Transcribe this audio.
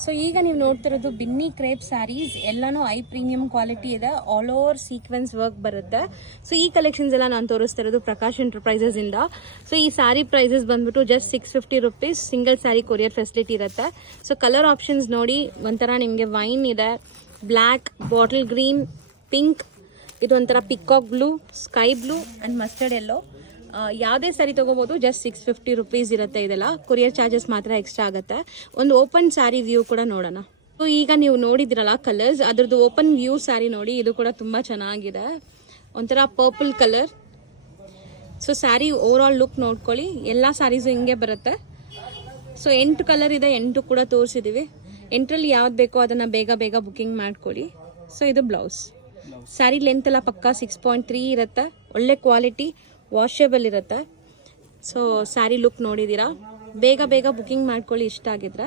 So ಈಗ ನೀವು ನೋಡ್ತಿರೋದು Binny crepe saris ಎಲ್ಲಾನು ಐ ಪ್ರೀಮಿಯಂ ಕ್ವಾಲಿಟಿ ಇದೆ, ಆಲ್ ಓವರ್ ಸೀಕ್ವೆನ್ಸ್ ವರ್ಕ್ ಬರುತ್ತೆ. ಸೊ ಈ ಕಲೆಕ್ಷನ್ಸ್ ಎಲ್ಲ ನಾನು ತೋರಿಸ್ತಿರೋದು ಪ್ರಕಾಶ್ ಎಂಟರ್ಪ್ರೈಸಸ್ ಇಂದ. ಸೊ ಈ ಸ್ಯಾರಿ ಪ್ರೈಸಸ್ ಬಂದ್ಬಿಟ್ಟು just 650 rupees, single sari courier facility ಇರುತ್ತೆ. ಸೊ ಕಲರ್ ಆಪ್ಷನ್ಸ್ ನೋಡಿ, ಒಂಥರ ನಿಮಗೆ ವೈನ್ ಇದೆ, ಬ್ಲ್ಯಾಕ್, ಬಾಟಲ್ ಗ್ರೀನ್, ಪಿಂಕ್, ಇದು ಒಂಥರ peacock blue, sky blue and mustard ಎಲ್ಲೋ. ಯಾವುದೇ ಸ್ಯಾರಿ ತೊಗೋಬೋದು, ಜಸ್ಟ್ 650 ರುಪೀಸ್ ಇರುತ್ತೆ. ಇದೆಲ್ಲ ಕೊರಿಯರ್ ಚಾರ್ಜಸ್ ಮಾತ್ರ ಎಕ್ಸ್ಟ್ರಾ ಆಗುತ್ತೆ. ಒಂದು ಓಪನ್ ಸ್ಯಾರಿ ವ್ಯೂ ಕೂಡ ನೋಡೋಣ. ಸೊ ಈಗ ನೀವು ನೋಡಿದಿರಲ್ಲ ಕಲರ್ಸ್, ಅದ್ರದ್ದು ಓಪನ್ ವ್ಯೂ ಸ್ಯಾರಿ ನೋಡಿ, ಇದು ಕೂಡ ತುಂಬ ಚೆನ್ನಾಗಿದೆ, ಒಂಥರ purple colour. So sari over all look ನೋಡ್ಕೊಳ್ಳಿ, ಎಲ್ಲ ಸ್ಯಾರೀಸು ಹಿಂಗೆ ಬರುತ್ತೆ. ಸೊ 8 ಕಲರ್ ಇದೆ, 8 ಕೂಡ ತೋರಿಸಿದ್ದೀವಿ. 8ರಲ್ಲಿ ಯಾವ್ದು ಬೇಕೋ ಅದನ್ನು ಬೇಗ ಬೇಗ ಬುಕಿಂಗ್ ಮಾಡ್ಕೊಳ್ಳಿ. ಸೊ ಇದು ಬ್ಲೌಸ್. ಸ್ಯಾರಿ ಲೆಂತ್ ಎಲ್ಲ ಪಕ್ಕ 6.3 ಇರುತ್ತೆ, ಒಳ್ಳೆ ಕ್ವಾಲಿಟಿ, ವಾಷೇಬಲ್ ಇರುತ್ತೆ. ಸೊ ಸ್ಯಾರಿ ಲುಕ್ ನೋಡಿದ್ದೀರಾ, ಬೇಗ ಬೇಗ ಬುಕಿಂಗ್ ಮಾಡ್ಕೊಳ್ಳಿ ಇಷ್ಟ ಆಗಿದ್ರೆ.